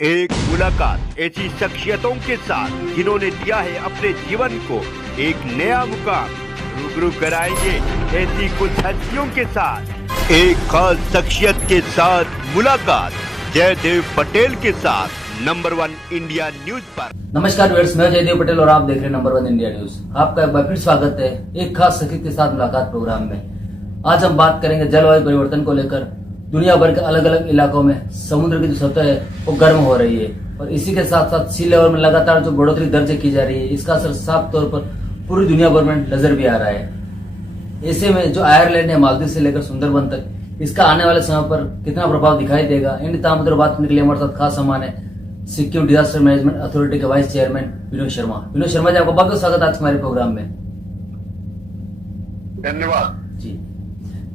एक मुलाकात ऐसी शख्सियतों के साथ जिन्होंने दिया है अपने जीवन को एक नया मुकाम। रूबरू कराएंगे ऐसी कुछ हस्तियों के साथ एक खास शख्सियत के साथ मुलाकात जयदेव पटेल के साथ नंबर 1 इंडिया न्यूज पर। नमस्कार व्यूअर्स, मैं जयदेव पटेल और आप देख रहे हैं नंबर 1 इंडिया न्यूज। आपका एक बार फिर स्वागत है एक खास शख्सियत के साथ मुलाकात प्रोग्राम में। आज हम बात करेंगे जलवायु परिवर्तन को लेकर। दुनिया भर के अलग अलग इलाकों में समुद्र की जो सतह है वो गर्म हो रही है और इसी के साथ साथ सी लेवल में लगातार जो बढ़ोतरी दर्ज की जा रही है, इसका असर साफ तौर पर पूरी दुनिया भर में नजर भी आ रहा है। ऐसे में जो आयरलैंड या मालदीव से लेकर सुंदरबन तक इसका आने वाले समय पर कितना प्रभाव दिखाई देगा, इन तमाम मुद्दों पर बात करने के लिए हमारे साथ खास सामान है सिक्किम डिजास्टर मैनेजमेंट अथॉरिटी के वाइस चेयरमैन विनोद शर्मा। विनोद शर्मा जी, आपका बहुत बहुत स्वागत आज हमारे प्रोग्राम में। धन्यवाद जी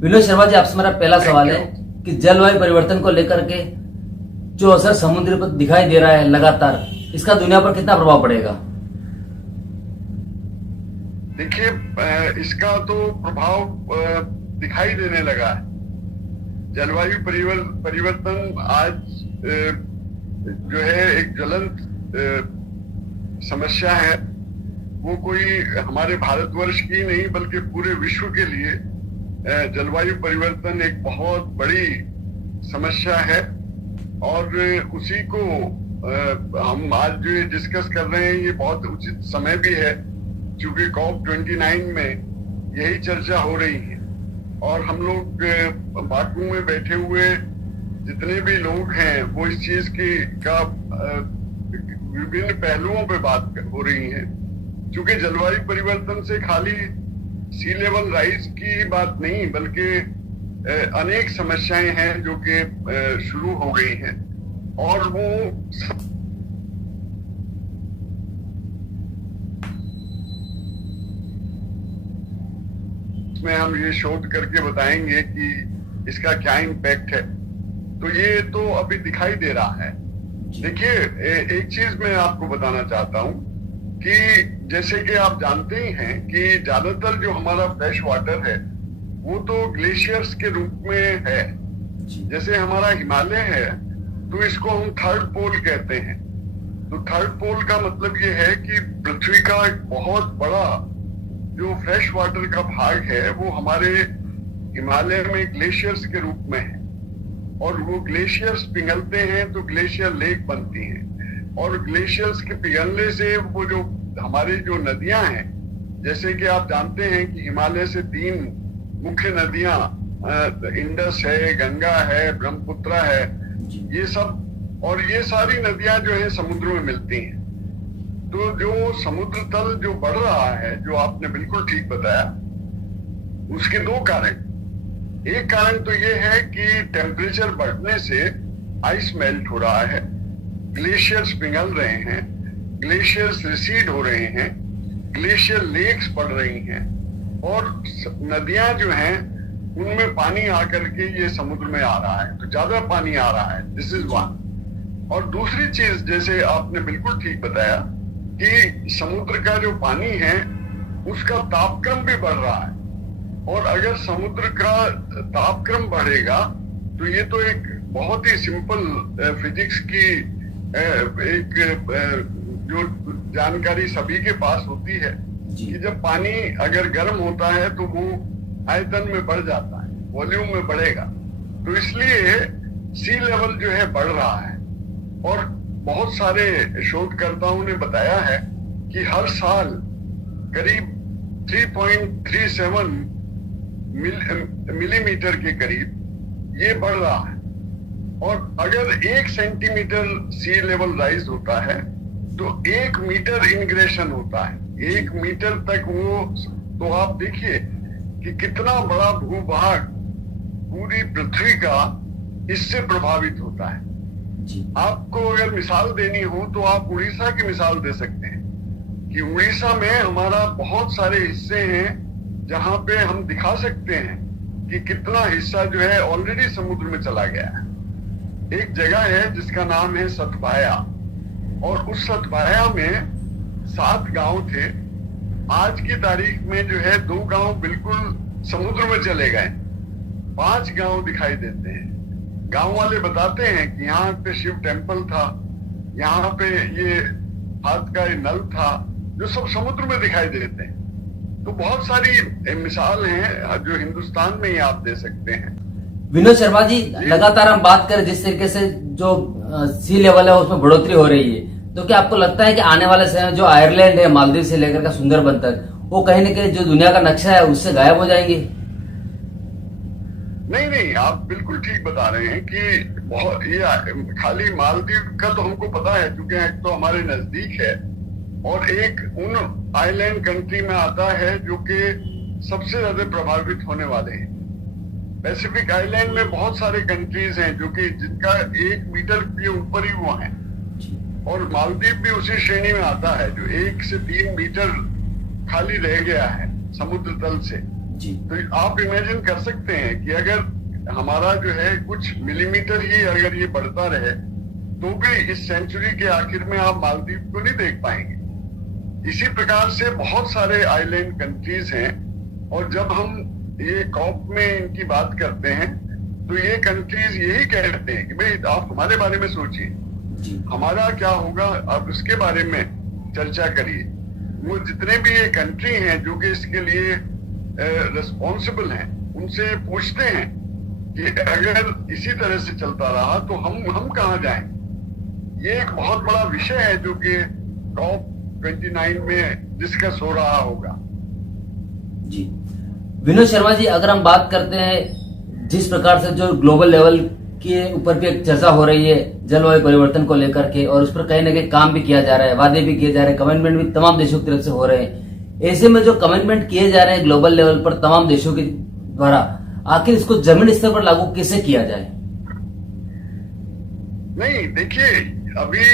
विनोद शर्मा जी, आपसे मेरा पहला सवाल है कि जलवायु परिवर्तन को लेकर के जो असर समुद्र पर दिखाई दे रहा है लगातार, इसका दुनिया पर कितना प्रभाव पड़ेगा? देखिए, इसका तो प्रभाव दिखाई देने लगा है। जलवायु परिवर्तन आज जो है एक ज्वलंत समस्या है। वो कोई हमारे भारतवर्ष की नहीं बल्कि पूरे विश्व के लिए जलवायु परिवर्तन एक बहुत बड़ी समस्या है और उसी को हम आज जो ये डिस्कस कर रहे हैं ये बहुत उचित समय भी है, क्योंकि COP29 में यही चर्चा हो रही है और हम लोग बाकू में बैठे हुए जितने भी लोग हैं वो इस चीज का विभिन्न पहलुओं पे बात हो रही है। क्योंकि जलवायु परिवर्तन से खाली सी लेवल राइज की बात नहीं बल्कि अनेक समस्याएं हैं जो कि शुरू हो गई हैं और वो इसमें हम ये शोध करके बताएंगे कि इसका क्या इम्पैक्ट है। तो ये तो अभी दिखाई दे रहा है। देखिए, एक चीज मैं आपको बताना चाहता हूं कि जैसे कि आप जानते ही हैं कि ज्यादातर जो हमारा फ्रेश वाटर है वो तो ग्लेशियर्स के रूप में है। जैसे हमारा हिमालय है तो इसको हम थर्ड पोल कहते हैं। तो थर्ड पोल का मतलब ये है कि पृथ्वी का एक बहुत बड़ा जो फ्रेश वाटर का भाग है वो हमारे हिमालय में ग्लेशियर्स के रूप में है और वो ग्लेशियर्स पिघलते हैं तो ग्लेशियर लेक बनती हैं और ग्लेशियर्स के पिघलने से वो जो हमारी जो नदियां हैं, जैसे कि आप जानते हैं कि हिमालय से 3 मुख्य नदियां इंडस है, गंगा है, ब्रह्मपुत्रा है, ये सब और ये सारी नदियां जो है समुद्र में मिलती हैं। तो जो समुद्र तल जो बढ़ रहा है, जो आपने बिल्कुल ठीक बताया, उसके 2 कारण। एक कारण तो ये है कि टेम्परेचर बढ़ने से आइस मेल्ट हो रहा है, ग्लेशियर्स पिघल रहे हैं, ग्लेशियर्स रिसीड हो रहे हैं, ग्लेशियर लेक्स बढ़ रही हैं और नदियां जो हैं उनमें पानी आकर के ये समुद्र में आ रहा है, तो ज्यादा पानी आ रहा है। This is one. और दूसरी चीज, जैसे आपने बिल्कुल ठीक बताया कि समुद्र का जो पानी है उसका तापक्रम भी बढ़ रहा है और अगर समुद्र का तापक्रम बढ़ेगा तो ये तो एक बहुत ही सिंपल फिजिक्स की एक जो जानकारी सभी के पास होती है कि जब पानी अगर गर्म होता है तो वो आयतन में बढ़ जाता है, वॉल्यूम में बढ़ेगा। तो इसलिए सी लेवल जो है बढ़ रहा है और बहुत सारे शोधकर्ताओं ने बताया है कि हर साल करीब 3.37 मिलीमीटर के करीब ये बढ़ रहा है और अगर 1 सेंटीमीटर सी लेवल राइज होता है तो 1 मीटर इंग्रेशन होता है, 1 मीटर तक वो। तो आप देखिए कि कितना बड़ा भूभाग पूरी पृथ्वी का इससे प्रभावित होता है। आपको अगर मिसाल देनी हो तो आप उड़ीसा की मिसाल दे सकते हैं कि उड़ीसा में हमारा बहुत सारे हिस्से हैं जहां पे हम दिखा सकते हैं कि कितना हिस्सा जो है ऑलरेडी समुद्र में चला गया है। एक जगह है जिसका नाम है सतबाया और उस सतबाया में 7 गांव थे। आज की तारीख में जो है 2 गांव बिल्कुल समुद्र में चले गए, 5 गांव दिखाई देते हैं। गांव वाले बताते हैं कि यहाँ पे शिव टेम्पल था, यहाँ पे ये हाथ का ये नल था, जो सब समुद्र में दिखाई देते हैं। तो बहुत सारी मिसाल हैं जो हिंदुस्तान में ही आप दे सकते हैं। विनोद शर्मा जी, लगातार हम बात करें जिस तरीके से जो सी लेवल है उसमें बढ़ोतरी हो रही है, तो क्या आपको लगता है कि आने वाले समय में जो आयरलैंड है, मालदीव से लेकर का सुंदरबन तक, वो कहीं न कहीं जो दुनिया का नक्शा है उससे गायब हो जाएंगे? नहीं, आप बिल्कुल ठीक बता रहे हैं कि बहुत ये खाली मालदीव का तो हमको पता है, क्योंकि एक तो हमारे नजदीक है और एक उन आइलैंड कंट्री में आता है जो कि सबसे ज्यादा प्रभावित होने वाले हैं। पैसिफिक आइलैंड में बहुत सारे कंट्रीज हैं जो कि जिनका 1 मीटर के ऊपर ही वो हैं, और मालदीव भी उसी श्रेणी में आता है जो 1 से 3 मीटर खाली रह गया है समुद्र तल से। तो आप इमेजिन कर सकते हैं कि अगर हमारा जो है कुछ मिलीमीटर ही अगर ये बढ़ता रहे तो भी इस सेंचुरी के आखिर में आप मालदीव को नहीं देख पाएंगे। इसी प्रकार से बहुत सारे आइलैंड कंट्रीज हैं, और जब हम ये कॉप में इनकी बात करते हैं तो ये कंट्रीज यही कहते हैं कि भाई आप हमारे बारे में सोचिए, हमारा क्या होगा, आप उसके बारे में चर्चा करिए। वो जितने भी ये कंट्री हैं जो कि इसके लिए रिस्पॉन्सिबल हैं, उनसे पूछते हैं कि अगर इसी तरह से चलता रहा तो हम कहाँ जाएं। ये एक बहुत बड़ा विषय है जो कि कॉप 29 में डिस्कस हो रहा होगा। जी विनोद शर्मा जी, अगर हम बात करते हैं जिस प्रकार से जो ग्लोबल लेवल के ऊपर भी एक चर्चा हो रही है जलवायु परिवर्तन को लेकर के, और उस पर कहीं ना कहीं काम भी किया जा रहा है, वादे भी किए जा रहे हैं, कमिटमेंट भी तमाम देशों की तरफ से हो रहे हैं। ऐसे में जो कमिटमेंट किए जा रहे हैं ग्लोबल लेवल पर तमाम देशों के द्वारा, आखिर इसको जमीन स्तर पर लागू कैसे किया जाए? नहीं, देखिए अभी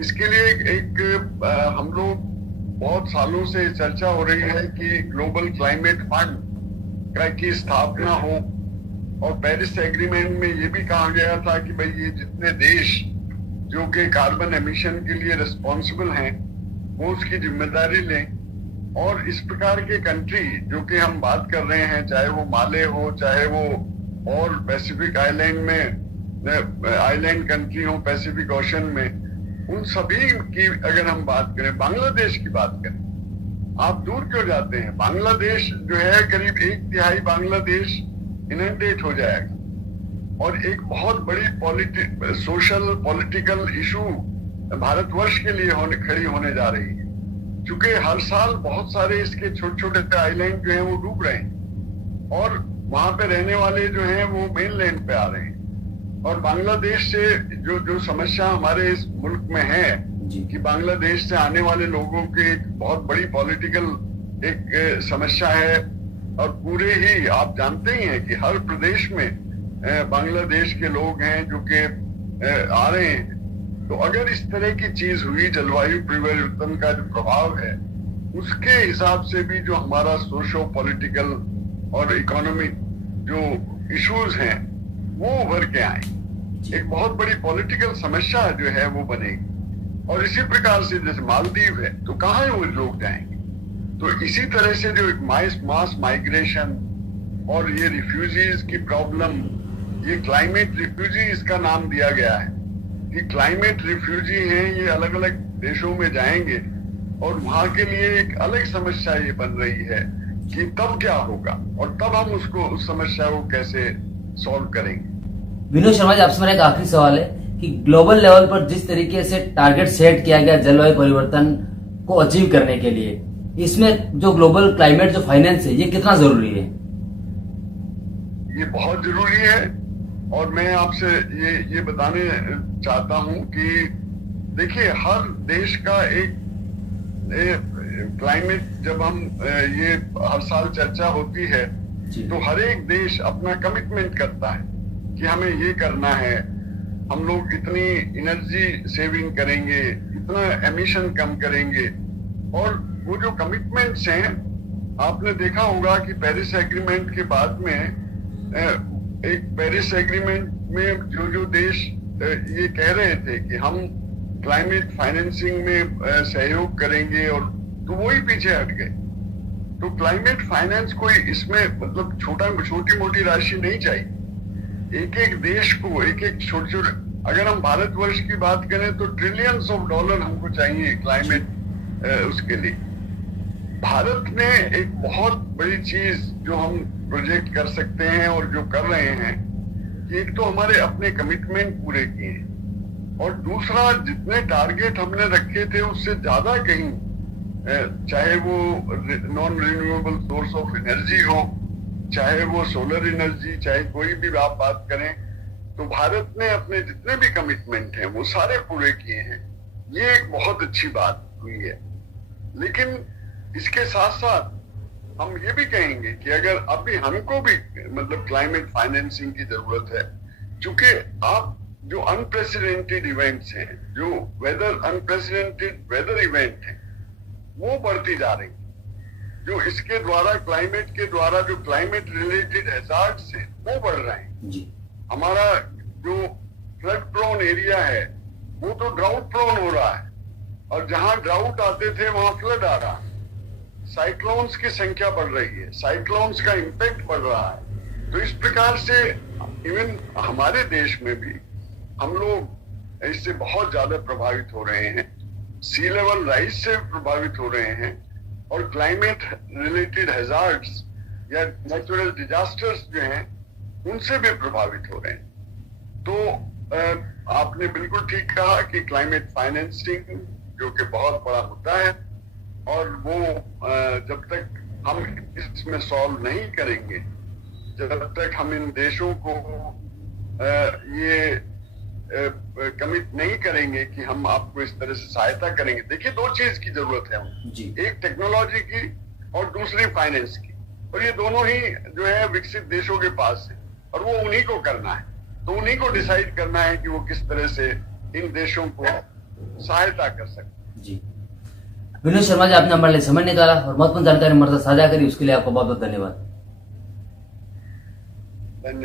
इसके लिए एक हम लोग बहुत सालों से चर्चा हो रही है कि ग्लोबल क्लाइमेट फंड की स्थापना हो, और पेरिस एग्रीमेंट में ये भी कहा गया था कि भाई ये जितने देश जो कि कार्बन एमिशन के लिए रिस्पॉन्सिबल हैं वो उसकी जिम्मेदारी लें, और इस प्रकार के कंट्री जो कि हम बात कर रहे हैं, चाहे वो माले हो, चाहे वो और पैसिफिक आइलैंड में आइलैंड कंट्री हो पैसिफिक ओशन में, उन सभी की अगर हम बात करें, बांग्लादेश की बात करें, आप दूर क्यों जाते हैं, बांग्लादेश जो है करीब 1/3 बांग्लादेश इनंडेट हो जाएगा, और एक बहुत बड़ी सोशल पॉलिटिकल इशू भारतवर्ष के लिए खड़ी होने जा रही है, क्योंकि हर साल बहुत सारे इसके छोटे छोटे आइलैंड जो हैं वो डूब रहे हैं, और वहां पे रहने वाले जो हैं वो मेनलैंड पे आ रहे हैं। और बांग्लादेश से जो समस्या हमारे इस मुल्क में है कि बांग्लादेश से आने वाले लोगों की एक बहुत बड़ी पॉलिटिकल एक समस्या है, और पूरे ही आप जानते ही हैं कि हर प्रदेश में बांग्लादेश के लोग हैं जो कि आ रहे हैं। तो अगर इस तरह की चीज हुई, जलवायु परिवर्तन का जो प्रभाव है उसके हिसाब से भी जो हमारा सोशो पॉलिटिकल और इकोनॉमिक जो इश्यूज हैं वो उभर के आए, एक बहुत बड़ी पॉलिटिकल समस्या जो है वो बनेगी। और इसी प्रकार से जैसे मालदीव है तो कहाँ वो लोग जाएंगे, तो इसी तरह से जो एक मास माइग्रेशन और ये रिफ्यूजीज की प्रॉब्लम, ये क्लाइमेट रिफ्यूजी इसका नाम दिया गया है कि क्लाइमेट रिफ्यूजी हैं, ये अलग अलग देशों में जाएंगे और वहां के लिए एक अलग समस्या ये बन रही है कि तब क्या होगा और तब हम उस समस्या को कैसे सॉल्व करेंगे। विनोद शर्मा जी, आपसे मेरा एक आखिरी सवाल है कि ग्लोबल लेवल पर जिस तरीके से टारगेट सेट किया गया जलवायु परिवर्तन को अचीव करने के लिए, इसमें जो ग्लोबल क्लाइमेट जो फाइनेंस है ये कितना जरूरी है? ये बहुत जरूरी है, और मैं आपसे ये बताने चाहता हूं कि देखिए हर देश का एक क्लाइमेट जब हम ये हर साल चर्चा होती है तो हर एक देश अपना कमिटमेंट करता है कि हमें ये करना है, हम लोग इतनी एनर्जी सेविंग करेंगे, इतना एमिशन कम करेंगे। और वो जो कमिटमेंट्स हैं, आपने देखा होगा कि पेरिस एग्रीमेंट के बाद में एक पेरिस एग्रीमेंट में जो देश ये कह रहे थे कि हम क्लाइमेट फाइनेंसिंग में सहयोग करेंगे, और तो वो ही पीछे हट गए। तो क्लाइमेट फाइनेंस कोई इसमें मतलब छोटी मोटी राशि नहीं चाहिए, एक एक देश को एक छोटे छोटे, अगर हम भारतवर्ष की बात करें तो ट्रिलियंस ऑफ डॉलर हमको चाहिए क्लाइमेट उसके लिए। भारत ने एक बहुत बड़ी चीज जो हम प्रोजेक्ट कर सकते हैं और जो कर रहे हैं कि एक तो हमारे अपने कमिटमेंट पूरे किए और दूसरा जितने टारगेट हमने रखे थे उससे ज्यादा कहीं, चाहे वो non renewable source of energy हो, चाहे वो सोलर एनर्जी, चाहे कोई भी आप बात करें, तो भारत ने अपने जितने भी कमिटमेंट हैं वो सारे पूरे किए हैं। ये एक बहुत अच्छी बात हुई है। लेकिन इसके साथ साथ हम ये भी कहेंगे कि अगर अभी हमको भी मतलब क्लाइमेट फाइनेंसिंग की जरूरत है, क्योंकि आप जो अनप्रेसिडेंटेड इवेंट्स हैं, जो अनप्रेसिडेंटेड वेदर इवेंट हैं, वो बढ़ती जा रही, जो इसके द्वारा क्लाइमेट के द्वारा जो क्लाइमेट रिलेटेड हैजार्ड्स हैं वो बढ़ रहे हैं जी। हमारा जो फ्लड प्रोन एरिया है वो तो ड्राउट प्रोन हो रहा है, और जहां ड्राउट आते थे वहां फ्लड आ रहा है। साइक्लोन्स की संख्या बढ़ रही है, साइक्लोन्स का इंपैक्ट बढ़ रहा है। तो इस प्रकार से इवन हमारे देश में भी हम लोग इससे बहुत ज्यादा प्रभावित हो रहे हैं, सी लेवल राइज से प्रभावित हो रहे हैं, और क्लाइमेट रिलेटेड हैजार्ड्स या नेचुरल डिजास्टर्स जो हैं उनसे भी प्रभावित हो रहे हैं। तो आपने बिल्कुल ठीक कहा कि क्लाइमेट फाइनेंसिंग जो कि बहुत बड़ा मुद्दा है, और वो जब तक हम इसमें सॉल्व नहीं करेंगे, जब तक हम इन देशों को ये कमिट नहीं करेंगे कि हम आपको इस तरह से सहायता करेंगे। देखिए, दो चीज की जरूरत है हमें, एक टेक्नोलॉजी की और दूसरी फाइनेंस की, और ये दोनों ही जो है विकसित देशों के पास है, और वो उन्हीं को करना है। तो उन्हीं को डिसाइड करना है कि वो किस तरह से इन देशों को सहायता कर सकते। जी, विनोद शर्मा जी, आपने हमारे लिए समय निकाला और महत्वपूर्ण जानकारी हमारे साथ साझा करी, उसके लिए आपको बहुत बहुत धन्यवाद। धन्यवाद।